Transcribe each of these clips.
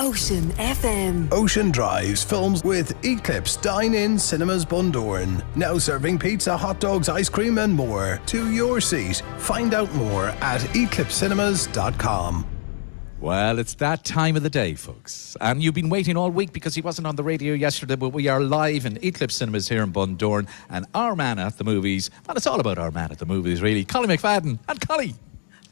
Ocean FM. Ocean drives films with Eclipse Dine-In Cinemas Bundoran. Now serving pizza, hot dogs, ice cream and more to your seat. Find out more at eclipsecinemas.com. Well, it's that time of the day, folks. And you've been waiting all week because he wasn't on the radio yesterday, but we are live in Eclipse Cinemas here in Bundoran. And our man at the movies, well, it's all about our man at the movies, really. Collie McFadden. And Collie.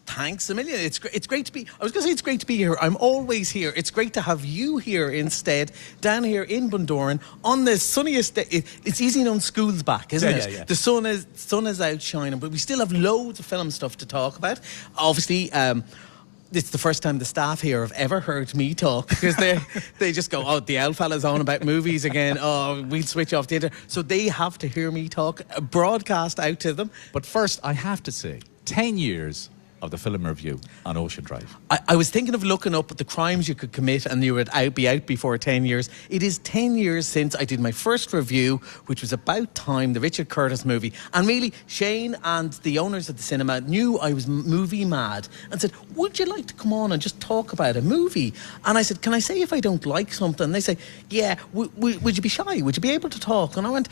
Thanks a million. It's great to be... I was going to say it's great to be here. I'm always here. It's great to have you here instead, down here in Bundoran, on the sunniest day. It's easy known school's back, isn't it? Yeah. The sun is out shining, but we still have loads of film stuff to talk about. Obviously, it's the first time the staff here have ever heard me talk, because they just go, oh, the owl fella's on about movies again. Oh, we'll switch off theatre. So they have to hear me talk, broadcast out to them. But first, I have to say, 10 years of the film review on Ocean Drive. I was thinking of looking up the crimes you could commit and you would be out before 10 years. It is 10 years since I did my first review, which was About Time, the Richard Curtis movie. And really, Shane and the owners of the cinema knew I was movie mad and said, would you like to come on and just talk about a movie? And I said, can I say if I don't like something? And they say, yeah, would you be shy? Would you be able to talk? And I went,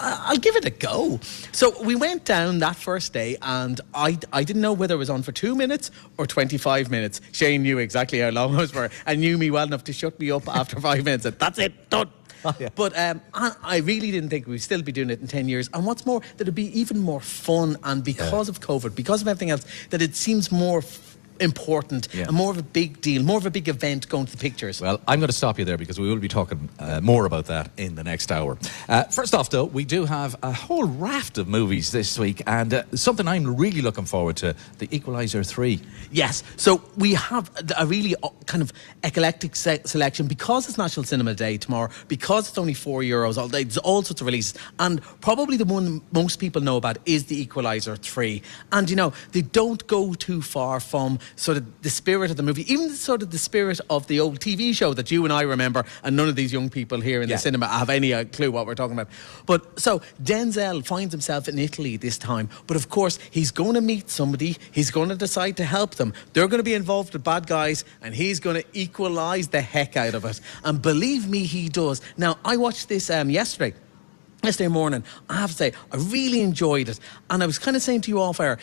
I'll give it a go. So we went down that first day, and I didn't know whether it was on for 2 minutes or 25 minutes. Shane knew exactly how long it was for, and knew me well enough to shut me up after 5 minutes. And that's it, done. Oh, yeah. But I really didn't think we'd still be doing it in 10 years. And what's more, that it'd be even more fun, and because of COVID, because of everything else, that it seems more important and more of a big deal, more of a big event going to the pictures. Well, I'm going to stop you there because we will be talking more about that in the next hour. First off, though, we do have a whole raft of movies this week, and something I'm really looking forward to, the Equalizer 3. Yes, so we have a really kind of eclectic selection because it's National Cinema Day tomorrow, because it's only €4 all day. There's all sorts of releases, and probably the one most people know about is the Equalizer 3. And, you know, they don't go too far from sort of the spirit of the movie, even sort of the spirit of the old TV show that you and I remember, and none of these young people here in the cinema have any clue what we're talking about. But so Denzel finds himself in Italy this time, but of course he's going to meet somebody, he's going to decide to help them. They're going to be involved with bad guys, and he's going to equalise the heck out of it. And believe me, he does. Now, I watched this yesterday morning. I have to say, I really enjoyed it. And I was kind of saying to you off air,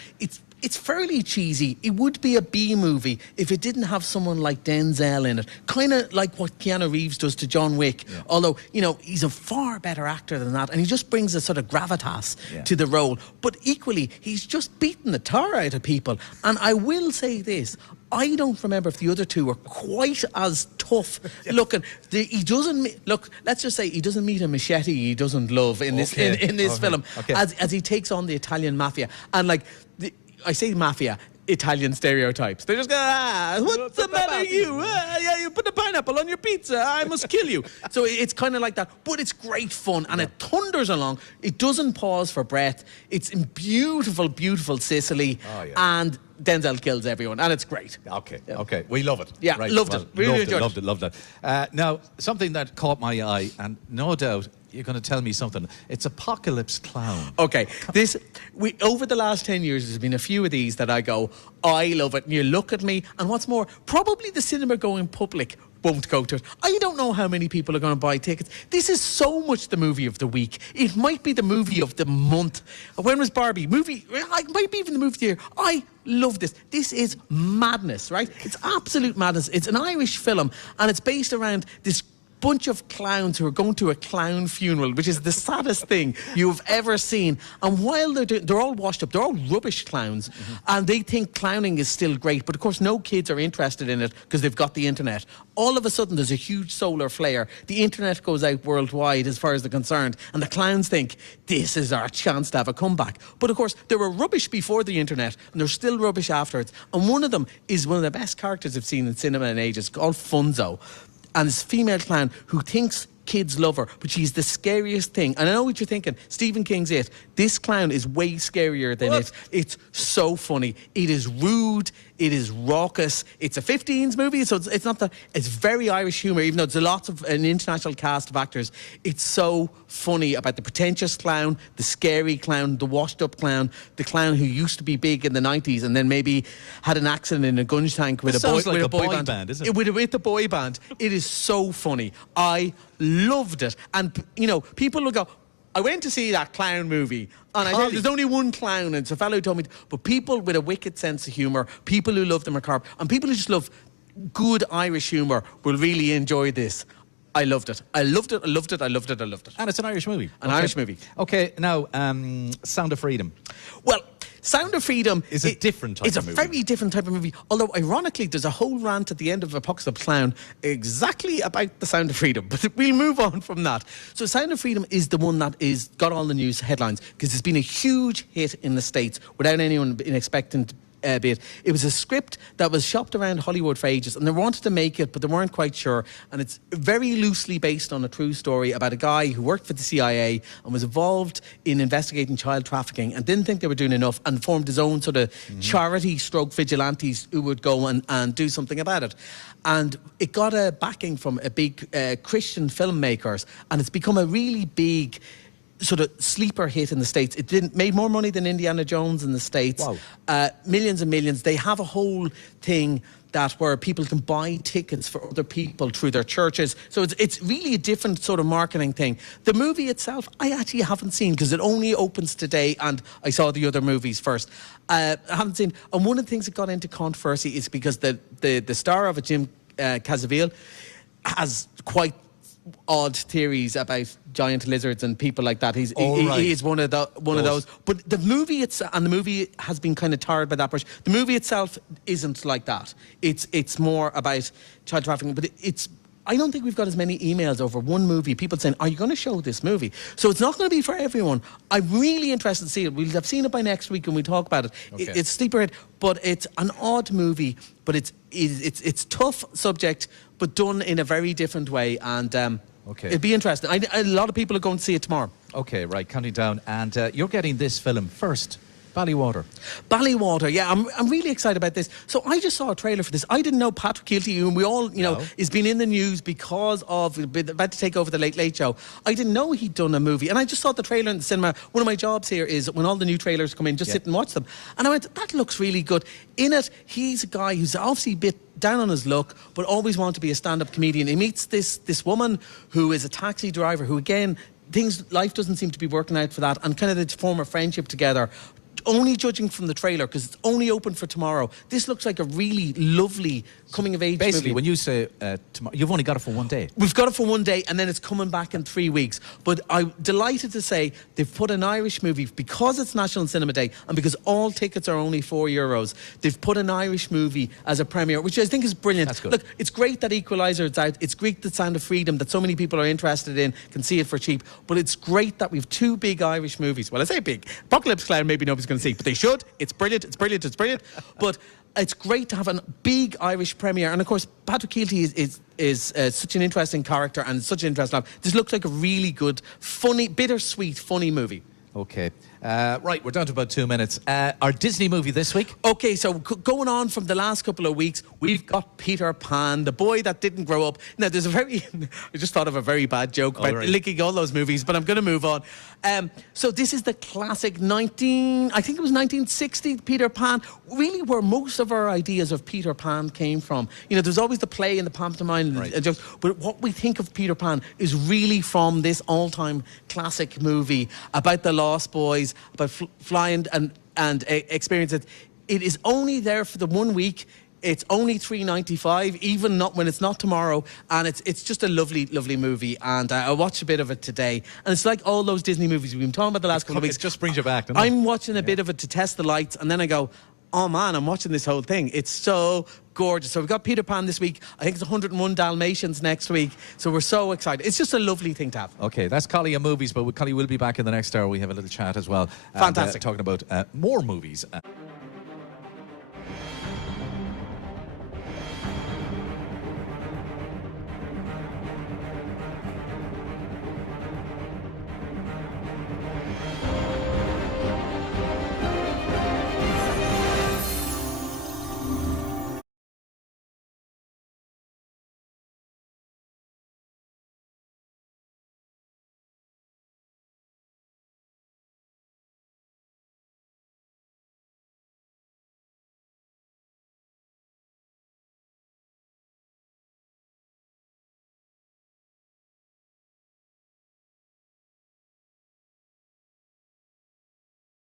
it's fairly cheesy. It would be a B movie if it didn't have someone like Denzel in it. Kind of like what Keanu Reeves does to John Wick. Yeah. Although, you know, he's a far better actor than that, and he just brings a sort of gravitas to the role. But equally, he's just beating the tar out of people. And I will say this, I don't remember if the other two were quite as tough looking. He doesn't look. Let's just say he doesn't meet a machete he doesn't love in this film as he takes on the Italian mafia. And like I say, mafia. Italian stereotypes. They just go, what's the matter with you? Yeah, you put a pineapple on your pizza. I must kill you. So it's kind of like that. But it's great fun, and it thunders along. It doesn't pause for breath. It's in beautiful, beautiful Sicily, and Denzel kills everyone, and it's great. Okay. We love it. Yeah, right. Loved it. Really enjoyed it. Loved it. Now, something that caught my eye, and no doubt you're going to tell me something. It's Apocalypse Clown. Okay, over the last 10 years, there's been a few of these that I go, I love it. And you look at me, and what's more, probably the cinema-going public won't go to it. I don't know how many people are going to buy tickets. This is so much the movie of the week. It might be the movie of the month. When was Barbie? It might be even the movie of the year. I love this. This is madness, right? It's absolute madness. It's an Irish film, and it's based around this bunch of clowns who are going to a clown funeral, which is the saddest thing you've ever seen. And while they're all washed up, they're all rubbish clowns, and they think clowning is still great. But of course, no kids are interested in it because they've got the internet. All of a sudden, there's a huge solar flare. The internet goes out worldwide as far as they're concerned, and the clowns think this is our chance to have a comeback. But of course, they were rubbish before the internet, and they're still rubbish afterwards. And one of them is one of the best characters I've seen in cinema in ages, called Funzo. And this female clown who thinks kids love her, but she's the scariest thing. And I know what you're thinking. Stephen King's It. This clown is way scarier than it. It's so funny. It is rude. It is raucous. It's a 15s movie, so it's not it's very Irish humour, even though there's lots of an international cast of actors. It's so funny about the pretentious clown, the scary clown, the washed-up clown, the clown who used to be big in the 90s and then maybe had an accident in a gunge tank with a boy band. Isn't it? With the boy band. It is so funny. I loved it. And, you know, people will go, I went to see that clown movie, and I said, there's only one clown, and it's a fellow who told me, but people with a wicked sense of humour, people who love the macabre, and people who just love good Irish humour will really enjoy this. I loved it. I loved it. I loved it. I loved it. I loved it. And it's an Irish movie. Irish movie. Okay, now, Sound of Freedom. Well, Sound of Freedom is a different type of movie. It's a very different type of movie. Although, ironically, there's a whole rant at the end of Apocalypse Clown exactly about the Sound of Freedom. But we'll move on from that. So Sound of Freedom is the one that got all the news headlines because it's been a huge hit in the States without anyone being expecting it. It was a script that was shopped around Hollywood for ages, and they wanted to make it, but they weren't quite sure. And it's very loosely based on a true story about a guy who worked for the CIA and was involved in investigating child trafficking and didn't think they were doing enough and formed his own sort of charity stroke vigilantes who would go and do something about it. And it got a backing from a big Christian filmmakers, and it's become a really big sort of sleeper hit in the States. It made more money than Indiana Jones in the States. Wow. Millions and millions. They have a whole thing where people can buy tickets for other people through their churches. So it's really a different sort of marketing thing. The movie itself, I actually haven't seen because it only opens today, and I saw the other movies first. I haven't seen. And one of the things that got into controversy is because the star of it, Jim Caviezel, has quite odd theories about giant lizards and people like that. He is one of those. But the movie the movie has been kind of tarred by that brush. The movie itself isn't like that. It's more about child trafficking, but I don't think we've got as many emails over one movie, people saying, are you going to show this movie? So it's not going to be for everyone. I'm really interested to see it. We'll have seen it by next week when we talk about it. Okay. It's sleeper hit, but it's an odd movie, but it's tough subject, but done in a very different way. And it'd be interesting. A lot of people are going to see it tomorrow. Okay, right, counting down. And you're getting this film first. Ballywater, yeah, I'm really excited about this. So I just saw a trailer for this. I didn't know Patrick Keelty, who we all, has been in the news because of about to take over the Late Late Show. I didn't know he'd done a movie, and I just saw the trailer in the cinema. One of my jobs here is when all the new trailers come in, just sit and watch them. And I went, that looks really good. In it, he's a guy who's obviously a bit down on his luck, but always wanted to be a stand-up comedian. He meets this woman who is a taxi driver who, again, life doesn't seem to be working out for that, and kind of they form a friendship together. Only judging from the trailer, because it's only open for tomorrow, this looks like a really lovely coming-of-age movie. Basically, when you say tomorrow, you've only got it for one day. We've got it for one day, and then it's coming back in 3 weeks. But I'm delighted to say they've put an Irish movie, because it's National Cinema Day, and because all tickets are only €4, they've put an Irish movie as a premiere, which I think is brilliant. That's good. Look, it's great that Equalizer is out. It's great that Sound of Freedom, that so many people are interested in, can see it for cheap. But it's great that we've two big Irish movies. Well, I say big. Apocalypse Clown, maybe nobody's going to see, but they should. It's brilliant. It's brilliant. It's brilliant. But it's great to have a big Irish premiere. And of course, Patrick Keelty is such an interesting character and such an interesting life. This looks like a really good, funny, bittersweet, funny movie. Okay. Right, we're down to about 2 minutes. Our Disney movie this week? Okay, so going on from the last couple of weeks, we've got Peter Pan, the boy that didn't grow up. Now, there's I just thought of a very bad joke about linking all those movies, but I'm going to move on. So this is the classic I think it was 1960 Peter Pan, really where most of our ideas of Peter Pan came from. There's always the play and the pantomime and jokes, but what we think of Peter Pan is really from this all-time classic movie about the Lost Boys, about flying and experience it. It is only there for the 1 week. It's only $3.95, even not when it's not tomorrow, and it's just a lovely, lovely movie. And I watched a bit of it today, and it's like all those Disney movies we've been talking about the last couple of weeks. It just brings you back, doesn't it? I'm watching a bit of it to test the lights, and then I go, oh man, I'm watching this whole thing. It's so gorgeous. So we've got Peter Pan this week. I think it's 101 Dalmatians next week. So we're so excited. It's just a lovely thing to have. Okay, that's Collie and movies, but Collie will be back in the next hour. We have a little chat as well. Fantastic. Talking about more movies.